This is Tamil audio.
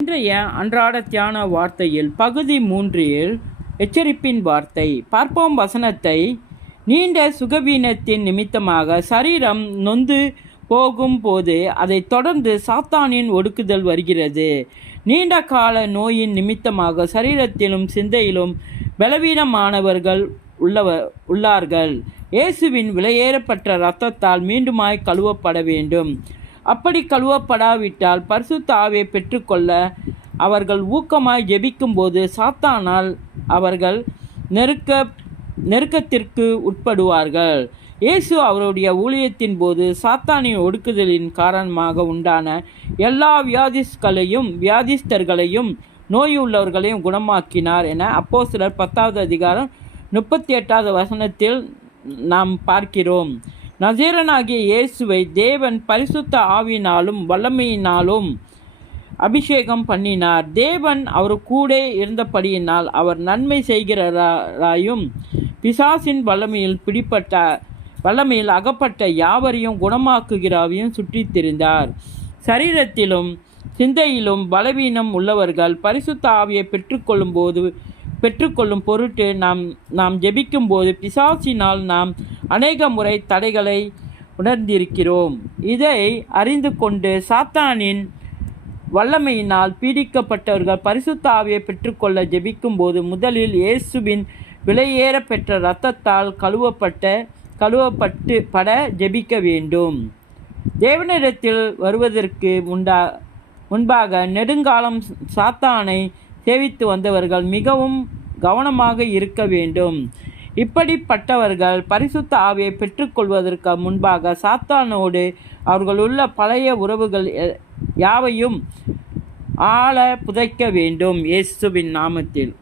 இன்றைய அன்றாட தியான வார்த்தையில் பகுதி 3 எச்சரிப்பின் வார்த்தை பார்ப்போம். வசனத்தை: நீண்ட சுகவீனத்தின் நிமித்தமாக சரீரம் நொந்து போகும் போது அதை தொடர்ந்து சாத்தானின் ஒடுக்குதல் வருகிறது. நீண்ட கால நோயின் நிமித்தமாக சரீரத்திலும் சிந்தையிலும் பலவீனமானவர்கள் உள்ளார்கள். இயேசுவின் விலையேறப்பட்ட இரத்தத்தால் மீண்டுமாய் கழுவப்பட வேண்டும். அப்படி கழுவப்படாவிட்டால் பரிசுத்த ஆவியை பெற்றுக்கொள்ள அவர்கள் ஊக்கமாய் ஜெபிக்கும்போது சாத்தானால் அவர்கள் நெருக்கத்திற்கு உட்படுவார்கள். இயேசு அவருடைய ஊழியத்தின் போது சாத்தானின் ஒடுக்குதலின் காரணமாக உண்டான எல்லா வியாதிஸ்தர்களையும் நோயுள்ளவர்களையும் குணமாக்கினார் என அப்போஸ்தலர் 10வது அதிகாரம் 38வது வசனத்தில் நாம் பார்க்கிறோம். நசரேயனாகிய இயேசுவை தேவன் பரிசுத்த ஆவியினாலும் வல்லமையினாலும் அபிஷேகம் பண்ணினார். தேவன் அவர் கூட இருந்தபடியினால் அவர் நன்மை செய்கிறவராயும் பிசாசின் வல்லமையில் அகப்பட்ட யாவரையும் குணமாக்குகிறாரையும் சுற்றித் திரிந்தார். சரீரத்திலும் சிந்தையிலும் பலவீனம் உள்ளவர்கள் பரிசுத்த ஆவியை பெற்றுக்கொள்ளும் பொருட்டு நாம் ஜெபிக்கும்போது பிசாசினால் நாம் அநேக முறை தடைகளை உணர்ந்திருக்கிறோம். இதை அறிந்து கொண்டு சாத்தானின் வல்லமையினால் பீடிக்கப்பட்டவர்கள் பரிசுத்த ஆவியை பெற்றுக்கொள்ள ஜெபிக்கும்போது முதலில் இயேசுவின் விலையேற பெற்ற இரத்தத்தால் கழுவப்பட ஜெபிக்க வேண்டும். தேவனிடத்தில் வருவதற்கு முன்பாக நெடுங்காலம் சாத்தானை சேவித்து வந்தவர்கள் மிகவும் கவனமாக இருக்க வேண்டும். இப்படிப்பட்டவர்கள் பரிசுத்த ஆவியை பெற்றுக்கொள்வதற்கு முன்பாக சாத்தானோடு அவர்களுள்ள பழைய உறவுகள் யாவையும் ஆழ புதைக்க வேண்டும். இயேசுவின் நாமத்தில்.